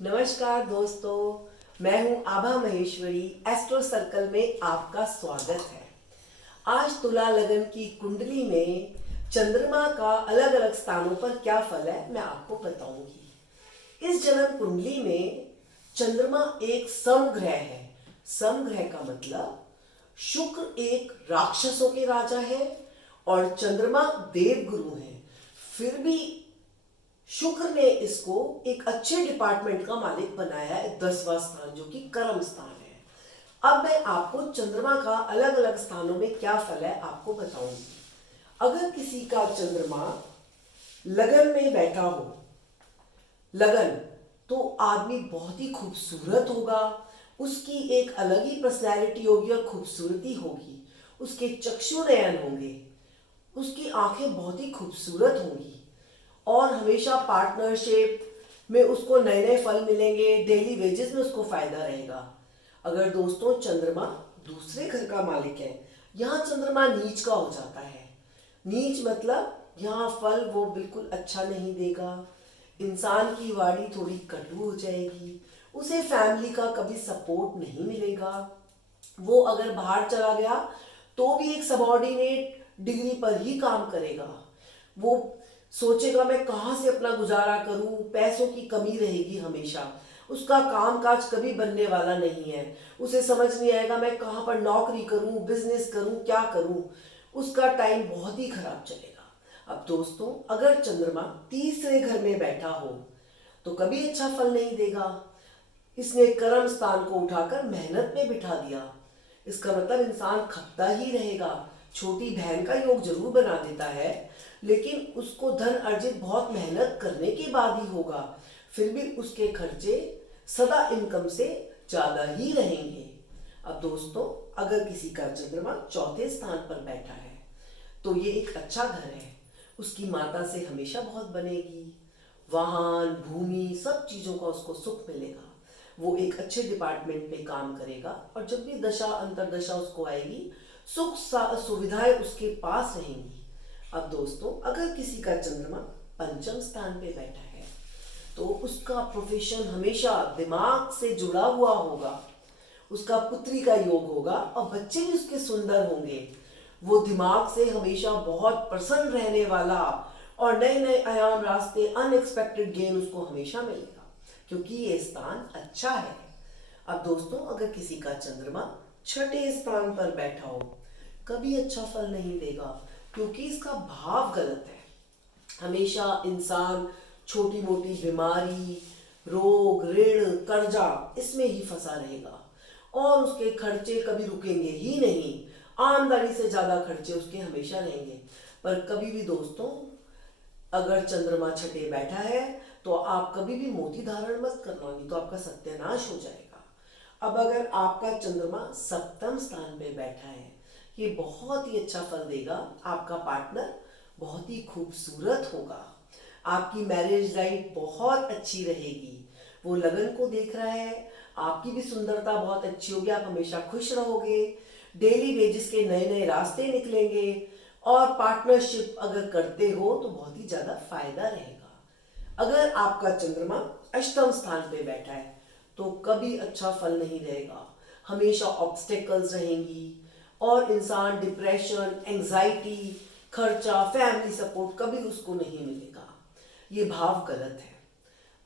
नमस्कार दोस्तों, मैं हूं आभा महेश्वरी। एस्ट्रो सर्कल में आपका स्वागत है। आज तुला लगन की कुंडली में चंद्रमा का अलग अलग स्थानों पर क्या फल है मैं आपको बताऊंगी। इस जन्म कुंडली में चंद्रमा एक समग्रह है। समग्रह का मतलब शुक्र एक राक्षसों के राजा है और चंद्रमा देवगुरु है। फिर भी शुक्र ने इसको एक अच्छे डिपार्टमेंट का मालिक बनाया है, 10वां स्थान जो कि कर्म स्थान है। अब मैं आपको चंद्रमा का अलग अलग स्थानों में क्या फल है आपको बताऊंगी। अगर किसी का चंद्रमा लगन में बैठा हो, लगन, तो आदमी बहुत ही खूबसूरत होगा। उसकी एक अलग ही पर्सनैलिटी होगी और खूबसूरती होगी। उसके चक्षु नयन होंगे, उसकी आंखें बहुत ही खूबसूरत होंगी और हमेशा पार्टनरशिप में उसको नए नए फल मिलेंगे। डेली वेजेस में उसको फायदा रहेगा। अगर दोस्तों चंद्रमा दूसरे घर का मालिक है, यहाँ चंद्रमा नीच का हो जाता है। नीच मतलब यहाँ फल वो बिल्कुल अच्छा नहीं देगा। इंसान की वाणी थोड़ी कटु हो जाएगी। उसे फैमिली का कभी सपोर्ट नहीं मिलेगा। वो अगर बाहर चला गया तो भी एक सबॉर्डिनेट डिग्री पर ही काम करेगा। वो सोचेगा मैं कहाँ से अपना गुजारा करूं, पैसों की कमी रहेगी हमेशा। उसका काम काज कभी बनने वाला नहीं है। उसे समझ नहीं आएगा मैं कहाँ पर नौकरी करूं, बिजनेस करूं, क्या करूं। उसका टाइम बहुत ही खराब चलेगा। अब दोस्तों अगर चंद्रमा तीसरे घर में बैठा हो तो कभी अच्छा फल नहीं देगा। इसने कर्म स्थान को उठाकर मेहनत में बिठा दिया। इसका मतलब इंसान खपता ही रहेगा। छोटी बहन का योग जरूर बना देता है, लेकिन उसको धन अर्जित बहुत मेहनत करने के बाद ही होगा। फिर भी उसके खर्चे सदा इनकम से ज्यादा ही रहेंगे। अब दोस्तों अगर किसी का चंद्रमा चौथे स्थान पर बैठा है तो ये एक अच्छा घर है। उसकी माता से हमेशा बहुत बनेगी। वाहन, भूमि, सब चीजों का उसको सुख मिलेगा। वो एक अच्छे डिपार्टमेंट में काम करेगा और जब भी दशा अंतरदशा उसको आएगी, सुख सुविधाएं उसके पास रहेंगी। अब दोस्तों अगर किसी का चंद्रमा पंचम स्थान पे बैठा है तो उसका प्रोफेशन हमेशा दिमाग से जुड़ा हुआ होगा। उसका पुत्री का योग होगा और बच्चे भी उसके सुंदर होंगे। वो दिमाग से हमेशा बहुत प्रसन्न रहने वाला और नए नए आयाम, रास्ते, अनएक्सपेक्टेड गेन उसको हमेशा मिलेगा क्योंकि ये स्थान अच्छा है। अब दोस्तों अगर किसी का चंद्रमा छठे स्थान पर बैठा हो कभी अच्छा फल नहीं देगा क्योंकि इसका भाव गलत है। हमेशा इंसान छोटी मोटी बीमारी, रोग, ऋण, कर्जा इसमें ही फंसा रहेगा और उसके खर्चे कभी रुकेंगे ही नहीं। आमदनी से ज्यादा खर्चे उसके हमेशा रहेंगे। पर कभी भी दोस्तों अगर चंद्रमा छठे बैठा है तो आप कभी भी मोती धारण मत करना, नहीं तो आपका सत्यानाश हो जाएगा। अब अगर आपका चंद्रमा सप्तम स्थान पे बैठा है, ये बहुत ही अच्छा फल देगा। आपका पार्टनर बहुत ही खूबसूरत होगा। आपकी मैरिज लाइफ बहुत अच्छी रहेगी। वो लगन को देख रहा है। आपकी भी सुंदरता बहुत अच्छी होगी। आप हमेशा खुश रहोगे। डेली वेजेस के नए नए रास्ते निकलेंगे और पार्टनरशिप अगर करते हो तो बहुत ही ज्यादा फायदा रहेगा। अगर आपका चंद्रमा अष्टम स्थान पे बैठा है तो कभी अच्छा फल नहीं रहेगा। हमेशा ऑब्स्टेकल्स रहेंगी और इंसान डिप्रेशन, एंजाइटी, खर्चा, फैमिली सपोर्ट कभी उसको नहीं मिलेगा। ये भाव गलत है।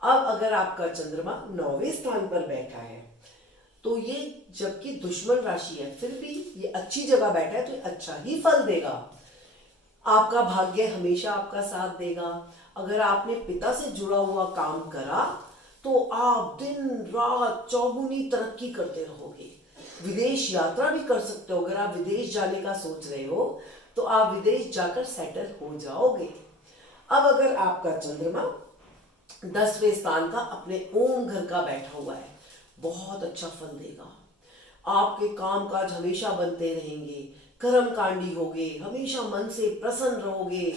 अब अगर आपका चंद्रमा 9वें स्थान पर बैठा है तो ये जबकि दुश्मन राशि है फिर भी ये अच्छी जगह बैठा है तो ये अच्छा ही फल देगा। आपका भाग्य हमेशा आपका साथ देगा। अगर आपने पिता से जुड़ा हुआ काम करा तो आप दिन रात चौगुनी तरक्की करते रहोगे। विदेश यात्रा भी कर सकते हो। अगर आप विदेश जाने का सोच रहे हो तो आप विदेश जाकर सेटल हो जाओगे। अब अगर आपका चंद्रमा 10वें स्थान का अपने ओम घर का बैठा हुआ है, बहुत अच्छा फल देगा। आपके काम काज हमेशा बनते रहेंगे। कर्म कांडी होगे, हमेशा मन से प्रसन्न रहोगे।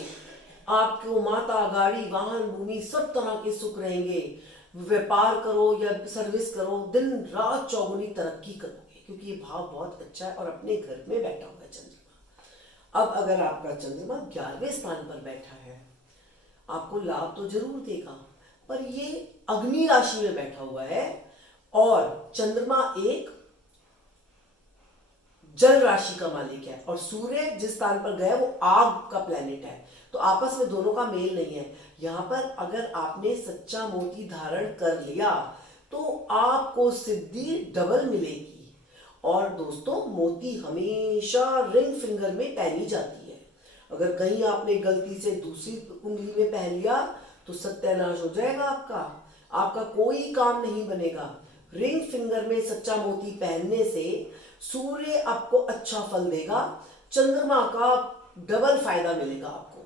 आपको माता, गाड़ी, वाहन, भूमि सब तरह के सुख रहेंगे। व्यापार करो या सर्विस करो, दिन रात चौगुनी तरक्की करोगे क्योंकि ये भाव बहुत अच्छा है और अपने घर में बैठा हुआ है चंद्रमा। अब अगर आपका चंद्रमा 11वें स्थान पर बैठा है, आपको लाभ तो जरूर देगा। पर ये अग्नि राशि में बैठा हुआ है और चंद्रमा एक जल राशि का मालिक है और सूर्य जिस स्थान पर गया वो आग का प्लेनेट है, तो आपस में दोनों का मेल नहीं है। यहां पर अगर आपने सच्चा मोती धारण कर लिया तो आपको सिद्धि डबल मिलेगी। और दोस्तों, मोती हमेशा रिंग फिंगर में पहनी जाती है। अगर कहीं आपने गलती से दूसरी उंगली में पहन लिया तो सत्यानाश हो जाएगा आपका कोई काम नहीं बनेगा। रिंग फिंगर में सच्चा मोती पहनने से सूर्य आपको अच्छा फल देगा, चंद्रमा का डबल फायदा मिलेगा आपको,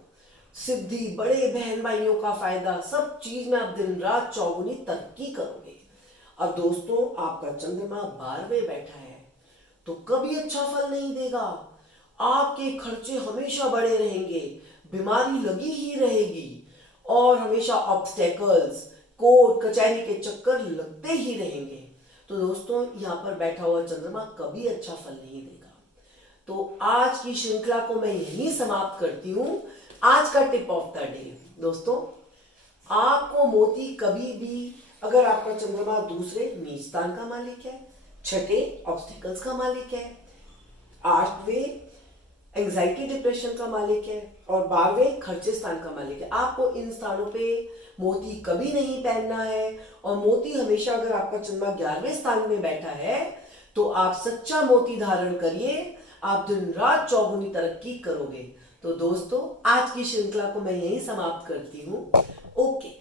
सिद्धि, बड़े बहन भाइयों का फायदा, सब चीज में आप दिन रात चौगुनी तरक्की करोगे। अब दोस्तों, आपका चंद्रमा 12वें बैठा है तो कभी अच्छा फल नहीं देगा। आपके खर्चे हमेशा बढ़े रहेंगे, बीमारी लगी ही रहेगी और हमेशा ऑब्स्टेकल्स, कोर्ट कचहरी के चक्कर लगते ही रहेंगे। तो दोस्तों, यहाँ पर बैठा हुआ चंद्रमा कभी अच्छा फल नहीं देगा। तो आज की श्रृंखला को मैं यहीं समाप्त करती हूं। आज का टिप ऑफ द डे दोस्तों, आपको मोती कभी भी, अगर आपका चंद्रमा दूसरे नीच स्थान का मालिक है, छठे ऑब्स्टिकल्स का मालिक है, आठवें एंजाइटी डिप्रेशन का मालिक है और 12वें खर्चे स्थान का मालिक है, आपको इन स्थानों पे मोती कभी नहीं पहनना है। और मोती हमेशा, अगर आपका चंद्रमा 11वें स्थान में बैठा है तो आप सच्चा मोती धारण करिए, आप दिन रात चौगुनी तरक्की करोगे। तो दोस्तों, आज की श्रृंखला को मैं यहीं समाप्त करती हूँ। ओके।